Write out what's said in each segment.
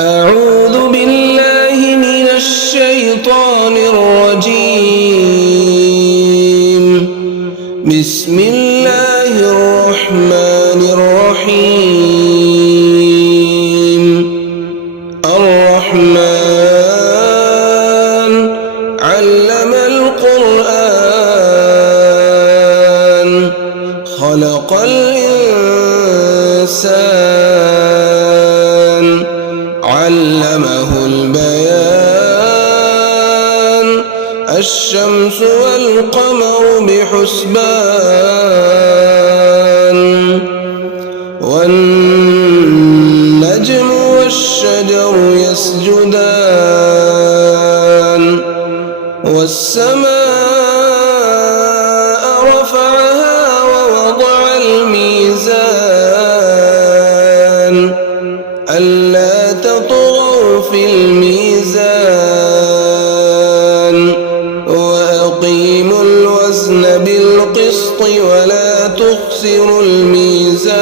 أعوذ بالله من الشيطان الرجيم. بسم الله الرحمن الرحيم. الرحمن علم القرآن خلق الإنسان علمه البيان الشمس والقمر بحسبان والنجم والشجر يسجدان والسماء رفعها ووضع الميزان ألا تطغوا في الميزان وأقيموا الوزن بالقسط ولا تخسروا الميزان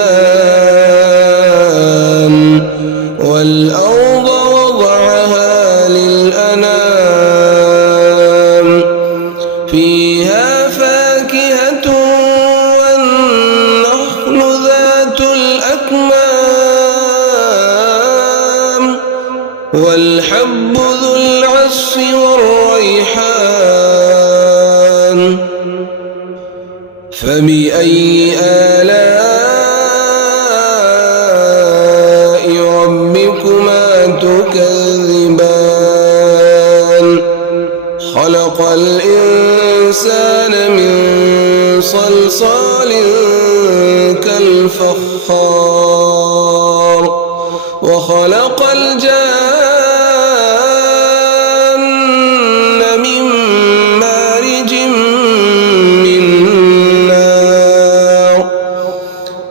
والأرض وضعها للأنام فيها فاكهة والنخل ذات الأكمام والحب ذو العصف والريحان فبأي آلاء ربكما تكذبان خلق الإنسان من صلصال كالفخار وخلق الجان من مارج من نار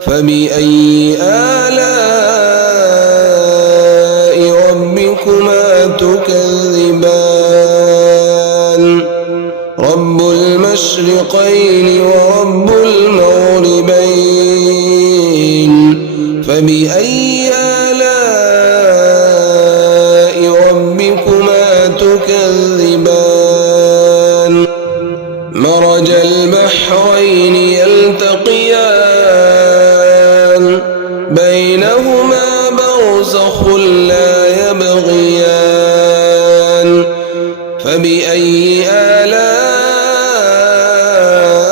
فبأي آلاء ربكما تكذبان رب المشرقين ورب المغربين فبأي آلاء ربكما تكذبان مرج البحرين يلتقيان بينهما برزخ لا يبغيان فبأي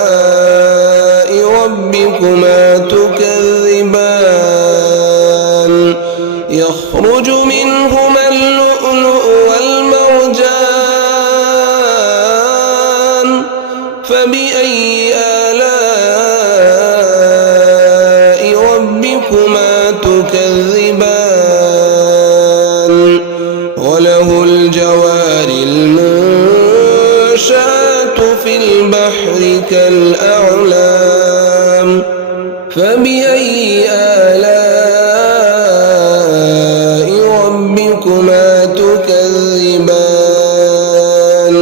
آلاء ربكما تكذبان يخرج منهما اللؤلؤ والمرجان فبأي آلاء ربكما تكذبان وله الجوار المنشآت في البحر كالأعلام فبأي آلاء ربكما تكذبان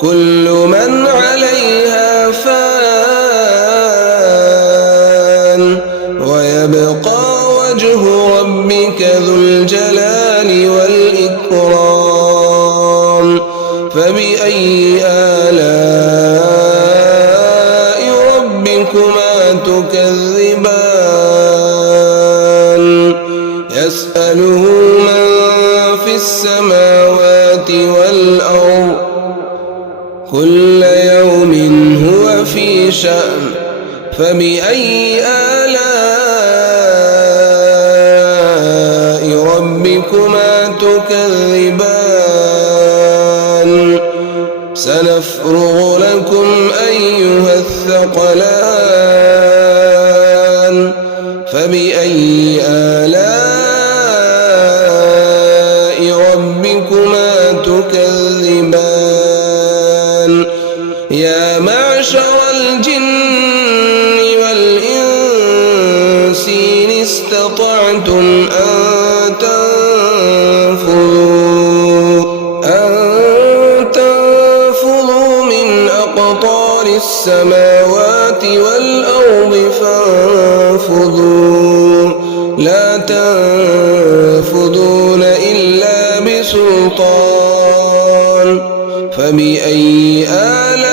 كل من عليها فان ويبقى وجه ربك ذو الجلال والإكرام فبأي آلاء ربكما تكذبان يسأله من في السماوات والأرض كل يوم هو في شأن فبأي آلاء ربكما تكذبان سنفرغ لكم أيها الثقلان فبأي آلاء ربكما تكذبان يا معشر الجن والإنس إن استطعتم أن تنفذوا من أقطار السماوات والأرض فانفذوا لا تنفذون إلا فبأي آلاء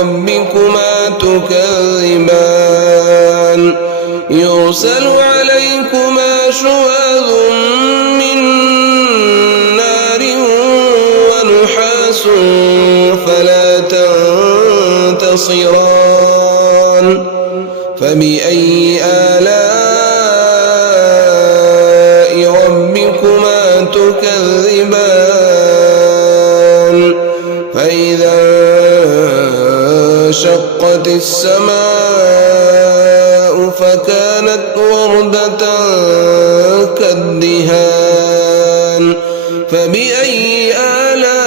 ربكما تكذبان يرسل عليكما شواظ من نار ونحاس فلا تنتصران فبأي آلاء ربكما تكذبان فإذا انشقت السماء فكانت وردة كالدهان فبأي آلاء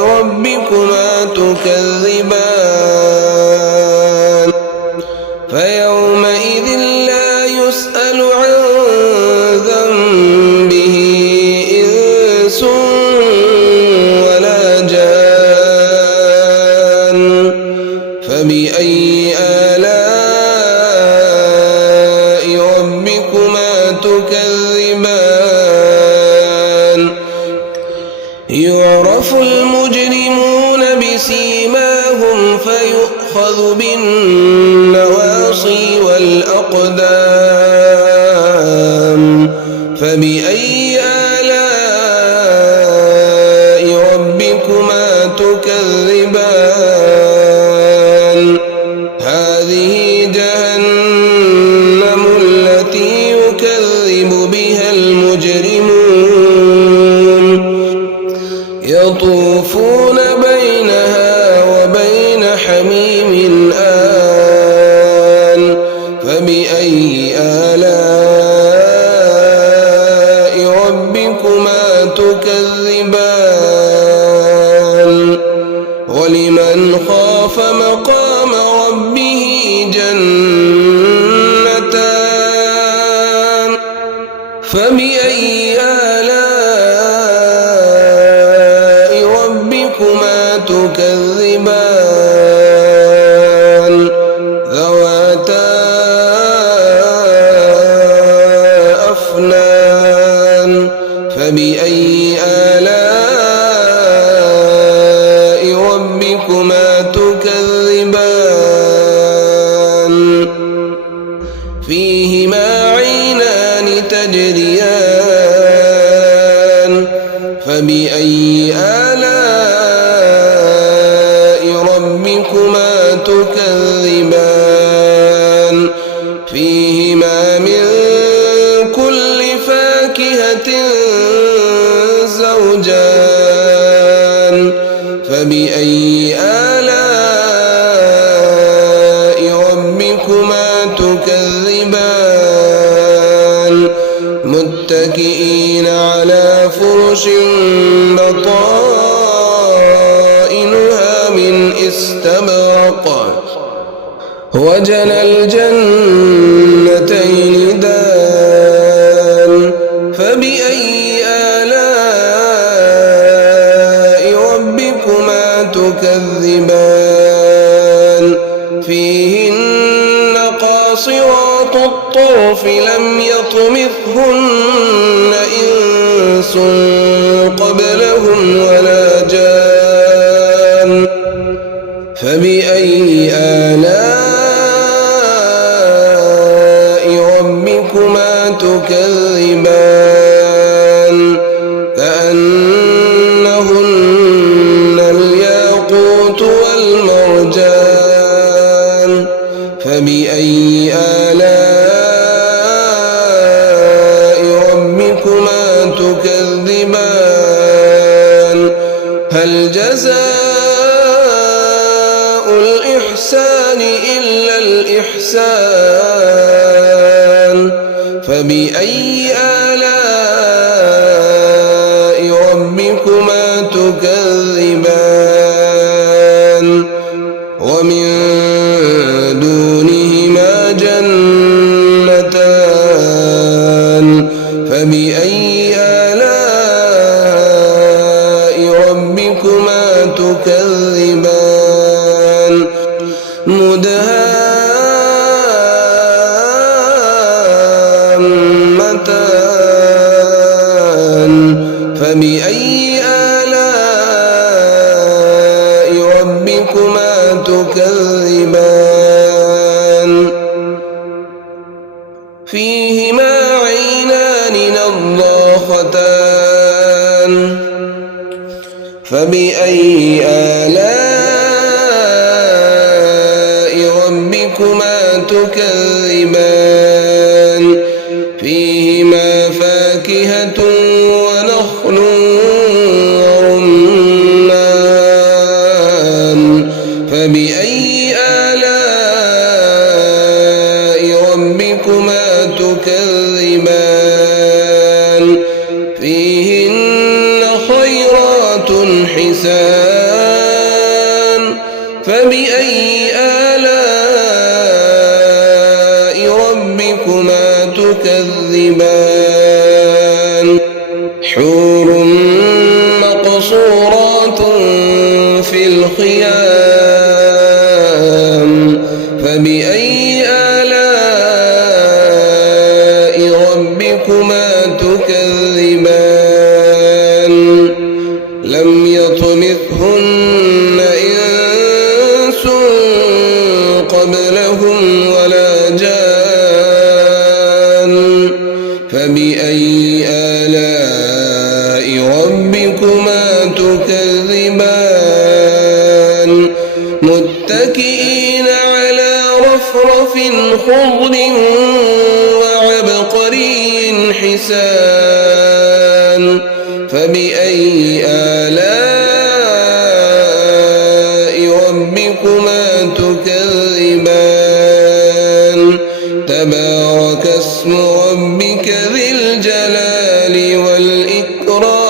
ربكما تكذبان فيومئذ لا يسأل عن ذنبه إنس ولا جان فبأي آلاء ربكما تكذبان يعرف المجرمون بسيماهم فيؤخذ بالنواصي والأقدام فبأي آلاء ربكما تكذبان هذه جهنم التي يكذب بها المجرمون يطوفون بينها وبين حميم آن فبأي آلاء ربكما تكذبان ولمن خاف مقام ربه جنتان فبأي آلاء ربكما تكذبان ذواتا أفنان فبأي آلاء ربكما تكذبان فيهما عينان تجريان فبأي آلاء ربكما تكذبان فيهما من كل فاكهة زوجان فبأي آلاء ربكما تكذبان متكئين على فرش بطائنها من استبرق وجنى الجنتين دان فبأي آلاء ربكما تكذبان فيهن قاصرات الطرف لم يطمثهن إنس قبلهم ولا جان فبأي آلاء ربكما تكذبان كأنهن الياقوت والمرجان فبأي آلاء ربكما تكذبان هل جزاء الإحسان إلا الإحسان فبأي آلاء ربكما تكذبان ومن دونهما جنتان فبأي آلاء ربكما تكذبان مدهامتان فيهما عينان نضاختان فبأي آلاء ربكما تكذبان فيهما فاكهة ونخل ورمان فبأي آلاء ربكما تكذبان فيهن خيرات حسان فبأي آلاء ربكما تكذبان حور مقصورات في الخيام فبأي آلاء ربكما تكذبان لم يطمثهن إنس قبلهم ولا جان فبأي آلاء ربكما تكذبان متكئين على رفرف خضر وعبقري حسان فبأي آلاء ربكما تكذبان تبارك اسم ربك ذي الجلال والإكرام